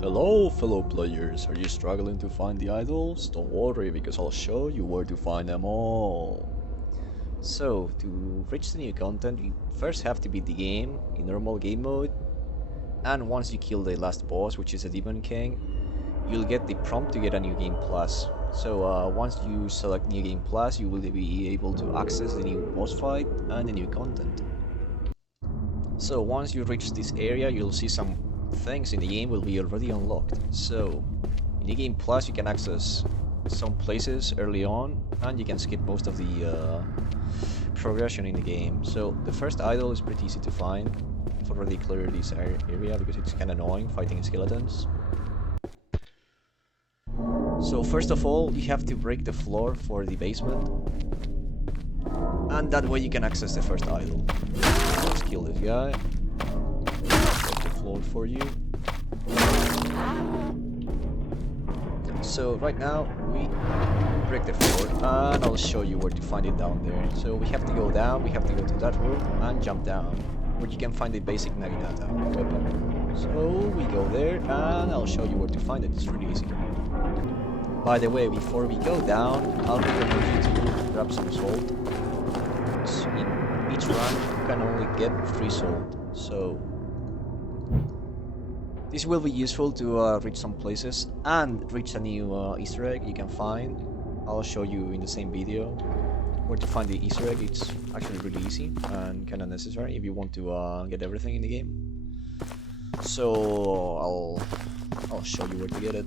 Hello fellow players, are you struggling to find the idols? Don't worry, because I'll show you where to find them all. So, to reach the new content, you first have to beat the game in normal game mode, and once you kill the last boss, which is a Demon King, you'll get the prompt to get a new game plus. So once you select new game plus, you will be able to access the new boss fight and the new content. So once you reach this area, you'll see some things in the game will be already unlocked. So in the game plus you can access some places early on, and you can skip most of the progression in the game. So the first idol is pretty easy to find. I've already cleared this area because it's kinda annoying fighting skeletons. So first of all, you have to break the floor for the basement, and that way you can access the first idol. Let's kill this guy. Break the floor for you. So right now we break the floor, and I'll show you where to find it down there. So we have to go down, we have to go to that room and jump down, where you can find the basic Naginata weapon. So we go there, and I'll show you where to find it. It's really easy. By the way, before we go down, I'll recommend you to grab some salt. In each run, you can only get 3 salt, so this will be useful to reach some places and reach a new Easter egg you can find. I'll show you in the same video where to find the Easter egg. It's actually really easy and kinda necessary if you want to get everything in the game. So I'll show you where to get it.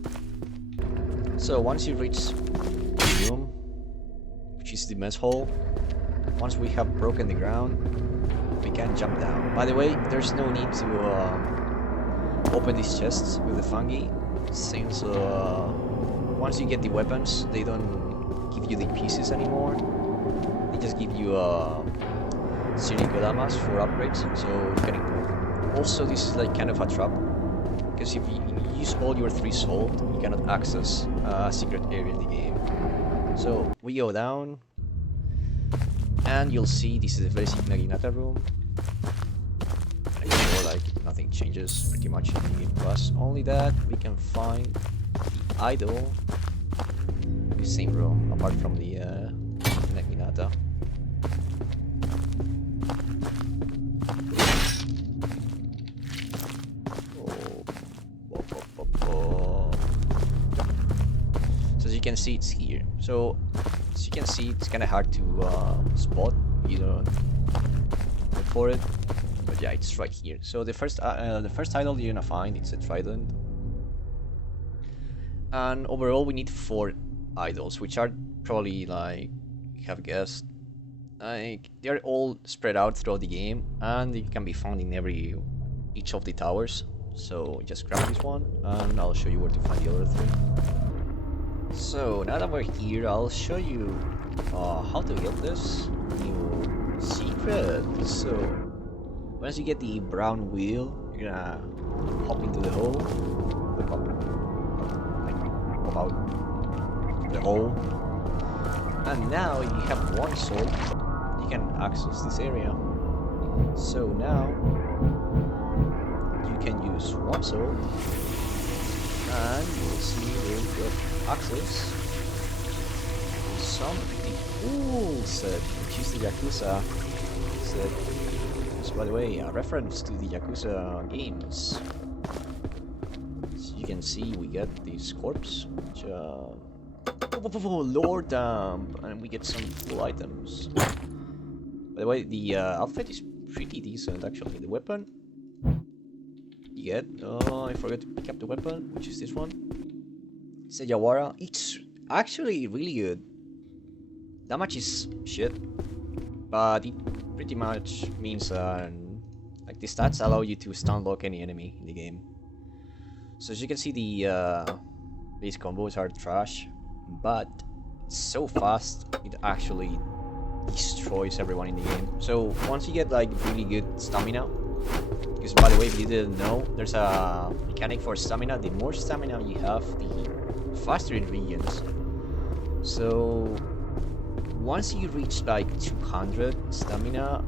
So once you reach the room, which is the mess hall, once we have broken the ground, we can jump down. By the way, there's no need to open these chests with the fungi, since once you get the weapons, they don't give you the pieces anymore. They just give you Sirikodamas for upgrades, so you can improve. Also, this is like kind of a trap, because if you use all your 3 salt, you cannot access a secret area in the game. So we go down, and you'll see this is the basic Naginata room. And before, like, nothing changes pretty much in the game plus, only that we can find the idol in the same room, apart from the Naginata. So as you can see, it's here. So as you can see, it's kind of hard to spot. You don't look for it, but yeah, it's right here. So the first idol you're gonna find, it's a Trident, and overall we need 4 idols, which are probably, like you have guessed, like they're all spread out throughout the game, and they can be found in each of the towers. So just grab this one, and I'll show you where to find the other 3. So now that we're here, I'll show you how to get this new secret. So once you get the brown wheel, you're gonna hop into the hole, pop out the hole, and now you have 1 soul. You can access this area. So now you can use 1 soul, and you'll see you'll get access to some pretty cool set, which is the Yakuza set. So by the way, a reference to the Yakuza games. So you can see we get this corpse, which Lord Damp, and we get some cool items. By the way, the outfit is pretty decent actually. The weapon you get, I forgot to pick up the weapon, which is this one. It's a Yawara. It's actually really good. Damage is shit, but it pretty much means like the stats allow you to stun lock any enemy in the game. So as you can see, the base combos are trash, but it's so fast it actually destroys everyone in the game. So once you get like really good stamina, because by the way, if you didn't know, there's a mechanic for stamina. The more stamina you have, the faster it regens. So once you reach like 200 stamina,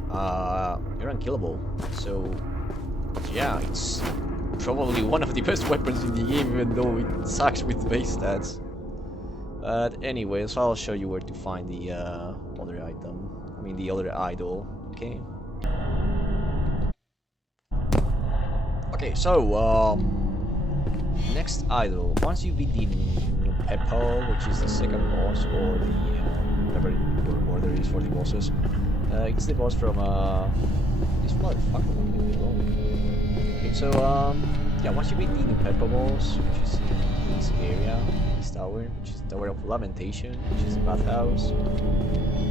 you're unkillable. So yeah, it's probably one of the best weapons in the game, even though it sucks with base stats. But anyway, so I'll show you where to find the other item. I mean, the other idol. Okay. Okay, so next idol. Once you beat the Peppo, which is the second boss, or the whatever order is for the bosses, it's the boss from this motherfucker. Okay, so yeah, once you beat the Peppo boss, which is in this area, this tower, which is the Tower of Lamentation, which is the bathhouse,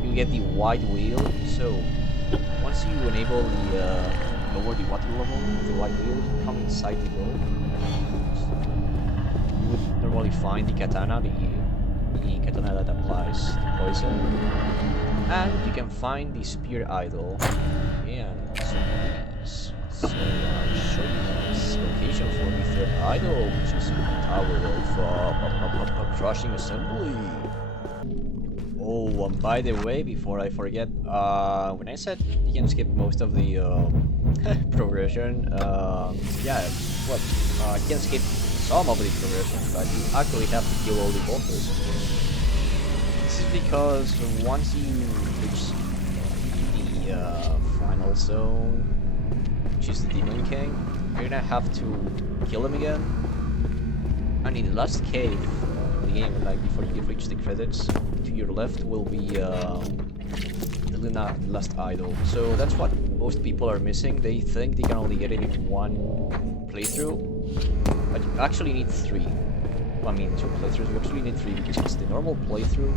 you get the white wheel. So once you enable the lower the water level of the white wheel, you come inside the door. You would normally find the katana, the katana that applies the poison, and you can find the spear idol and some enemies. So I'll show you this location for the third idol, which is the Tower of Crushing Assembly. Oh, and by the way, before I forget, when I said you can skip most of the progression, yeah, what? You can skip some of the progression, but you actually have to kill all the bosses. This is because once you reach the final zone, which is the Demon King, you're gonna have to kill him again. And in the last cave of the game, like before you reach the credits, to your left will be the last idol. So that's what most people are missing. They think they can only get it in one playthrough, but you actually need 3. I mean, 2 playthroughs. You actually need 3 because it's the normal playthrough,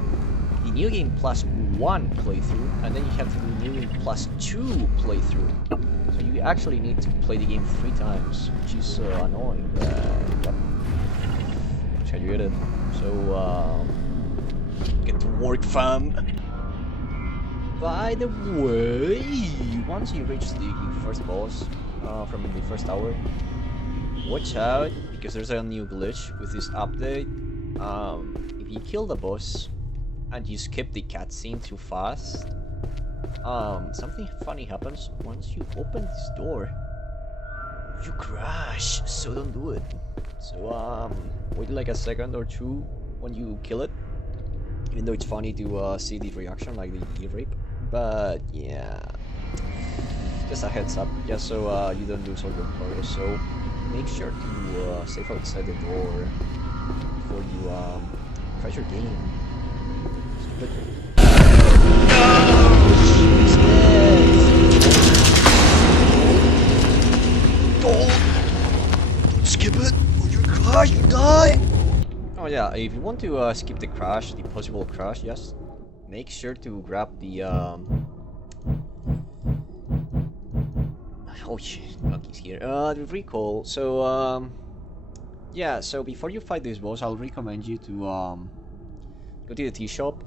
the New Game plus 1 playthrough, and then you have to do New Game plus 2 playthrough. So you actually need to play the game 3 times, which is annoying. Yep. That's how you get it. So get to work, fam. By the way, once you reach the first boss from the first tower, watch out, because there's a new glitch with this update. If you kill the boss and you skip the cutscene too fast, something funny happens. Once you open this door, you crash, so don't do it. So wait like a second or 2 when you kill it, even though it's funny to see the reaction, like the ear rape. But yeah, just a heads up, yeah, so you don't lose all your progress. So make sure to save outside the door before you crash your game. But don't skip it or you crash, you die. Oh yeah, if you want to skip the crash, the possible crash, yes, make sure to grab the oh shit, monkeys here. The recall. So yeah, so before you fight this boss, I'll recommend you to go to the tea shop,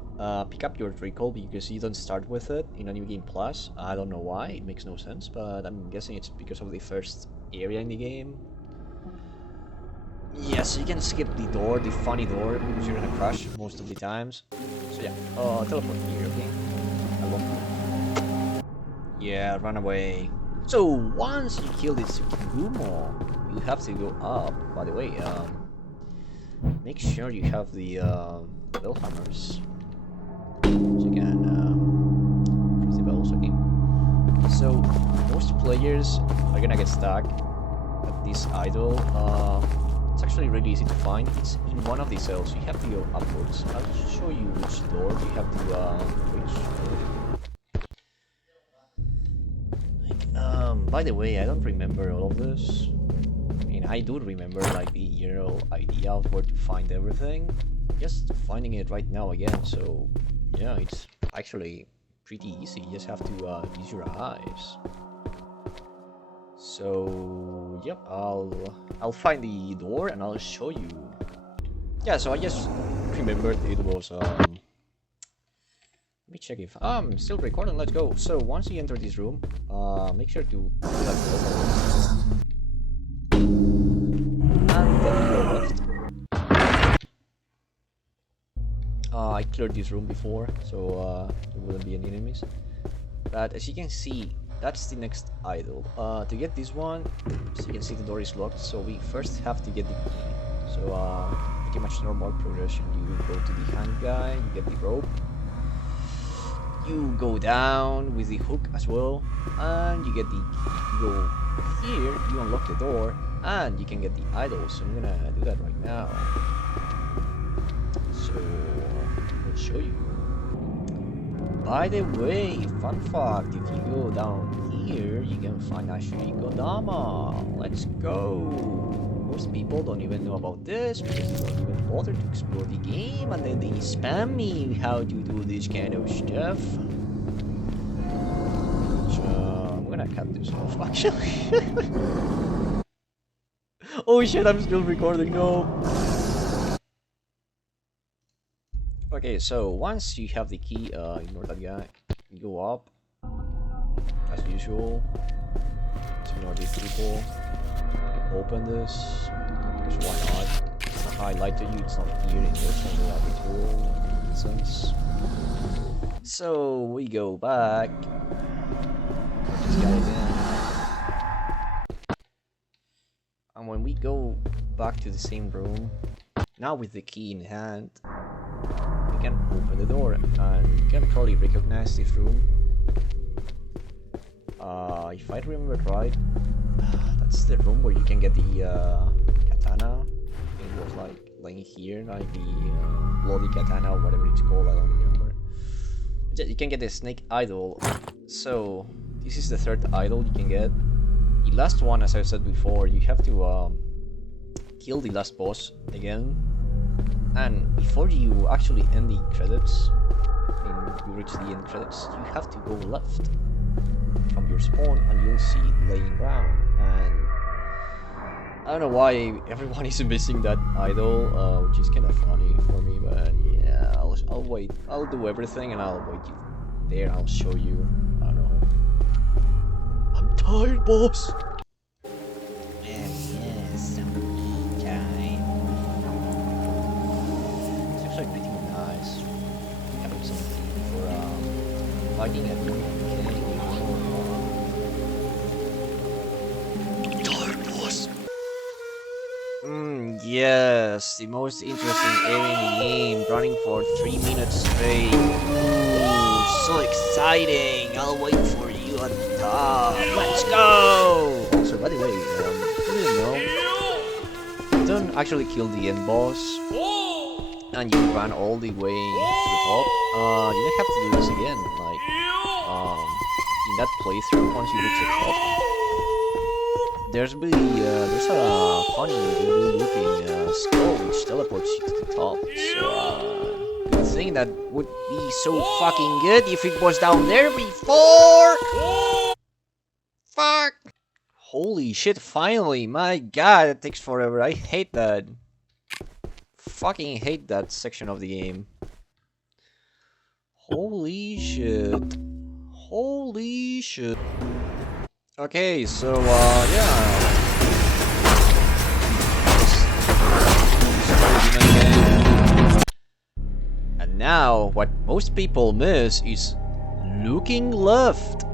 pick up your recall, because you don't start with it in a New Game Plus. I don't know why, it makes no sense, but I'm guessing it's because of the first area in the game. Yeah, so you can skip the door, the funny door, because you're gonna crash most of the times. So yeah, teleport here, okay? I won't. Yeah, run away. So once you kill this Gumo, you have to go up. By the way, make sure you have the bell hammers, so you can press the bells, okay? So most players are gonna get stuck at this idol. It's actually really easy to find. It's in one of these cells. You have to go upwards. I'll show you which door you have to reach. By the way, I don't remember all of this. I mean, I do remember like the general idea of where to find everything. Just finding it right now again. So yeah, it's actually pretty easy. You just have to use your eyes. So yep, I'll find the door and I'll show you. Yeah, so I just remembered it was let me check if I'm still recording. Let's go. So once you enter this room, make sure to do like and then to your left. I cleared this room before, so there wouldn't be any enemies. But as you can see, that's the next idol. To get this one, so you can see the door is locked, so we first have to get the key. So pretty much normal progression. You go to the hand guy, you get the rope, you go down with the hook as well, and you get the key. You go here, you unlock the door, and you can get the idol. So I'm gonna do that right now. So I'll show you. By the way, fun fact, if you go down here, you can find actually Kodama. Let's go. Most people don't even know about this because they don't even bother to explore the game, and then they spam me how to do this kind of stuff. So I'm gonna cut this off actually. Oh shit, I'm still recording, no. Okay, so once you have the key, ignore that guy, you go up, as usual, let's ignore these people, open this, because why not, I'll highlight to you, it's not here, it's on the rabbit hole, sense. So we go back, this guy again, and when we go back to the same room, now with the key in hand, you can open the door and you can probably recognize this room. If I remember right, that's the room where you can get the katana. It was like laying here, like the bloody katana or whatever it's called, I don't remember. You can get the snake idol. So this is the third idol you can get. The last one, as I said before, you have to kill the last boss again. And before you actually end the credits, when you reach the end credits, you have to go left from your spawn and you'll see it laying down. And I don't know why everyone is missing that idol, which is kind of funny for me, but yeah, I'll wait. I'll do everything and I'll wait you there. I'll show you. I don't know. I'm tired, boss. Pretty nice. Having some for fighting at tired boss. Yes, the most interesting area in the game, running for 3 minutes straight. Ooh, so exciting! I'll wait for you at the top. Let's go! Also, by the way, you didn't know, you don't actually kill the end boss. And you run all the way to the top. You don't have to do this again. Like, in that playthrough, once you reach the top, there's a funny looking skull which teleports you to the top. So, good thing that would be so fucking good if it was down there before. Fuck. Holy shit! Finally, my god, it takes forever. I hate that. Fucking hate that section of the game. Holy shit. Holy shit. Okay, so yeah. And now what most people miss is looking left.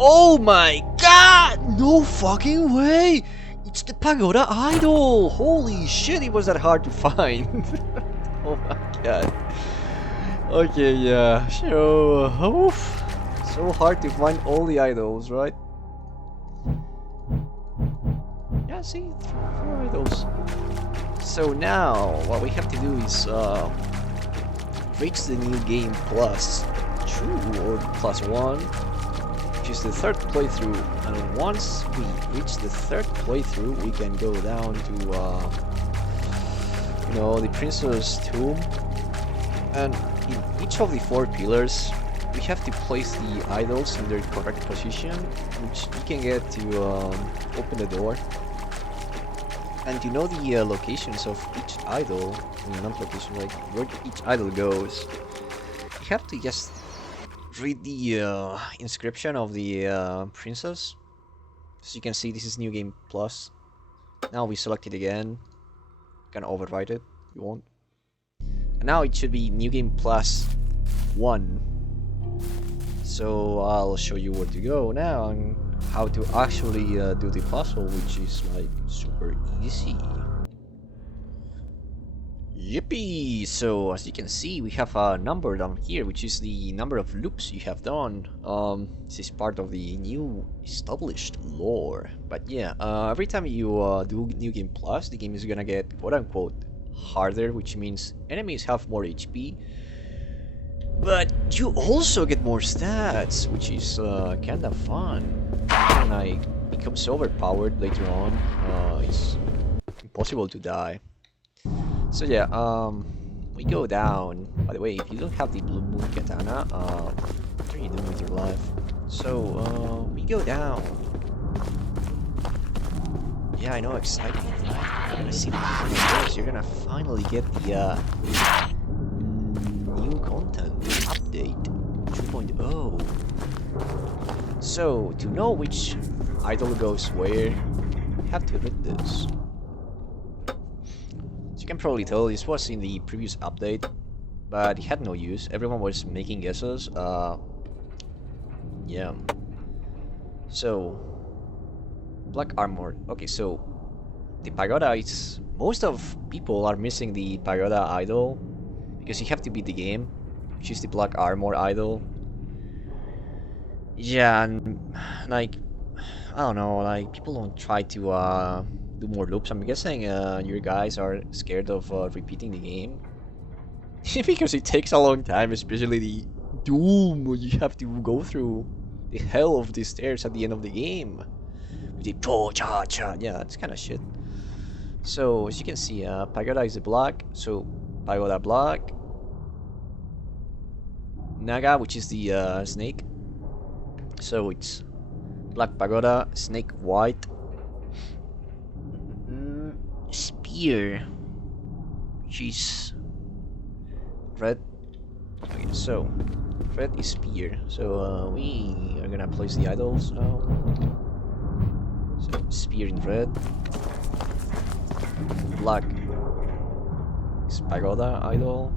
Oh my god! No fucking way! It's the Pagoda idol! Holy shit, it was that hard to find. Oh my god. Okay, yeah. So hard to find all the idols, right? Yeah, see? 4 idols. So now, what we have to do is reach the new game plus 2 or plus 1. Which is the third playthrough, and once we reach the third playthrough, we can go down to, you know, the princess tomb, and in each of the 4 pillars, we have to place the idols in their correct position, which you can get to open the door, and to know the locations of each idol, not location, like where each idol goes, you have to just read the inscription of the princess. As you can see, this is New Game Plus. Now we select it again. You can overwrite it if you want. And now it should be New Game Plus 1. So I'll show you where to go now and how to actually do the puzzle, which is like super easy. Yippee! So as you can see, we have a number down here, which is the number of loops you have done. This is part of the new established lore. But yeah, every time you do New Game Plus, the game is gonna get quote-unquote harder, which means enemies have more HP. But you also get more stats, which is kinda fun. And I become so overpowered later on, it's impossible to die. So yeah, we go down. By the way, if you don't have the Blue Moon Katana, what are you doing with your life? So, we go down. Yeah, I know, exciting. You're gonna see the final boss. You're gonna finally get the new content update 2.0. So, to know which idol goes where, you have to read this. As you can probably tell, this was in the previous update, but it had no use. Everyone was making guesses. Yeah. So, black armor. Okay, so the Pagoda is... Most of people are missing the Pagoda idol because you have to beat the game, which is the black armor idol. Yeah, and like, I don't know, like people don't try to do more loops. I'm guessing you guys are scared of repeating the game because it takes a long time, especially the doom you have to go through the hell of the stairs at the end of the game. The cha-cha-cha, yeah, it's kind of shit. So as you can see, Pagoda is black, so Pagoda black. Naga, which is the snake, so it's black Pagoda, snake white. Spear, which is red. Okay, so red is spear. So we are gonna place the idols now. So spear in red. Black is Pagoda idol.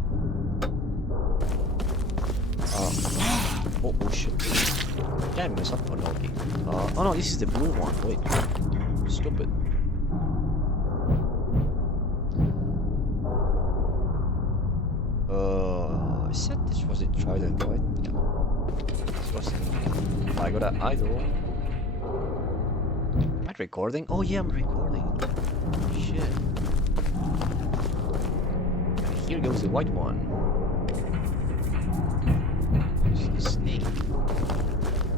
Oh shit. Did I mess up? Oh no, okay. Oh no, this is the blue one. Wait. Stupid. I said this was a Trident, right? Yeah. This was the Pagoda idol. Am I recording? Oh yeah, I'm recording. Shit. And here goes the white one. Here's the snake.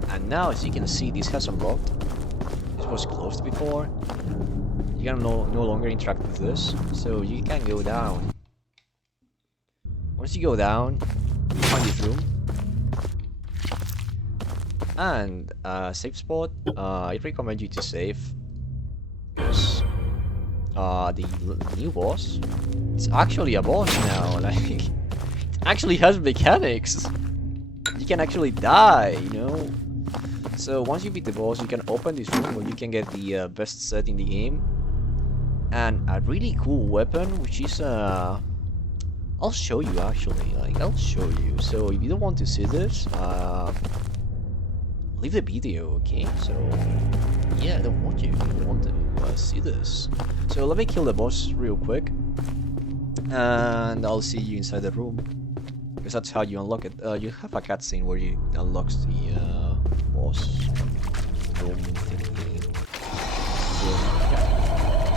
And now, as you can see, this has unlocked. This was closed before. You can no longer interact with this, so you can go down. Once you go down, you find this room. And save spot, I recommend you to save. Because the new boss, it's actually a boss now. Like, it actually has mechanics. You can actually die, you know. So once you beat the boss, you can open this room where you can get the best set in the game. And a really cool weapon, which is I'll show you actually, like I'll show you. So if you don't want to see this, leave the video, okay? So yeah, I don't want you to see this. So let me kill the boss real quick, and I'll see you inside the room, because that's how you unlock it. You have a cutscene where you unlocks the boss room thingy. So, yeah.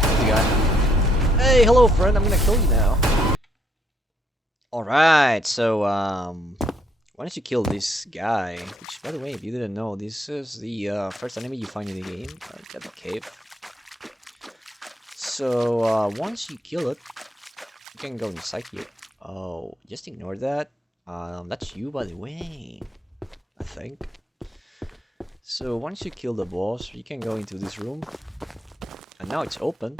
Hey, the guy. Hey, hello friend, I'm gonna kill you now. Alright, so why don't you kill this guy? Which, by the way, if you didn't know, this is the first enemy you find in the game at the cave. So once you kill it, you can go inside here. Oh, just ignore that. That's you, by the way, I think. So once you kill the boss, you can go into this room, and now it's open.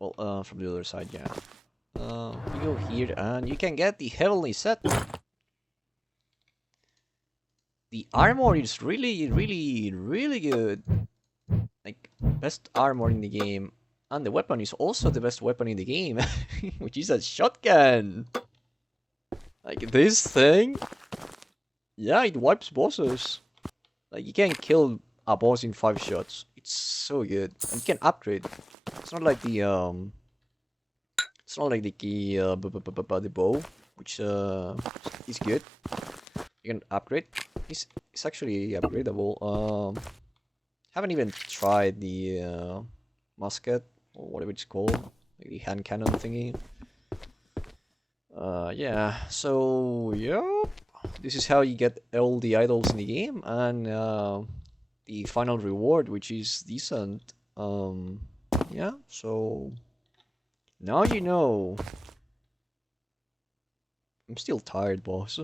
Well, from the other side, yeah. You go here and you can get the heavenly set. The armor is really good. Like, best armor in the game. And the weapon is also the best weapon in the game, which is a shotgun. Like, this thing Yeah, it wipes bosses. Like you can kill a boss in 5 shots. It's so good. And you can upgrade. It's not like the it's not like the bow, which is good. You can upgrade. It's actually upgradable. Haven't even tried the musket or whatever it's called, like the hand cannon thingy. Yeah. So yeah, this is how you get all the idols in the game, and the final reward, which is decent. Yeah. So now you know. I'm still tired, boss.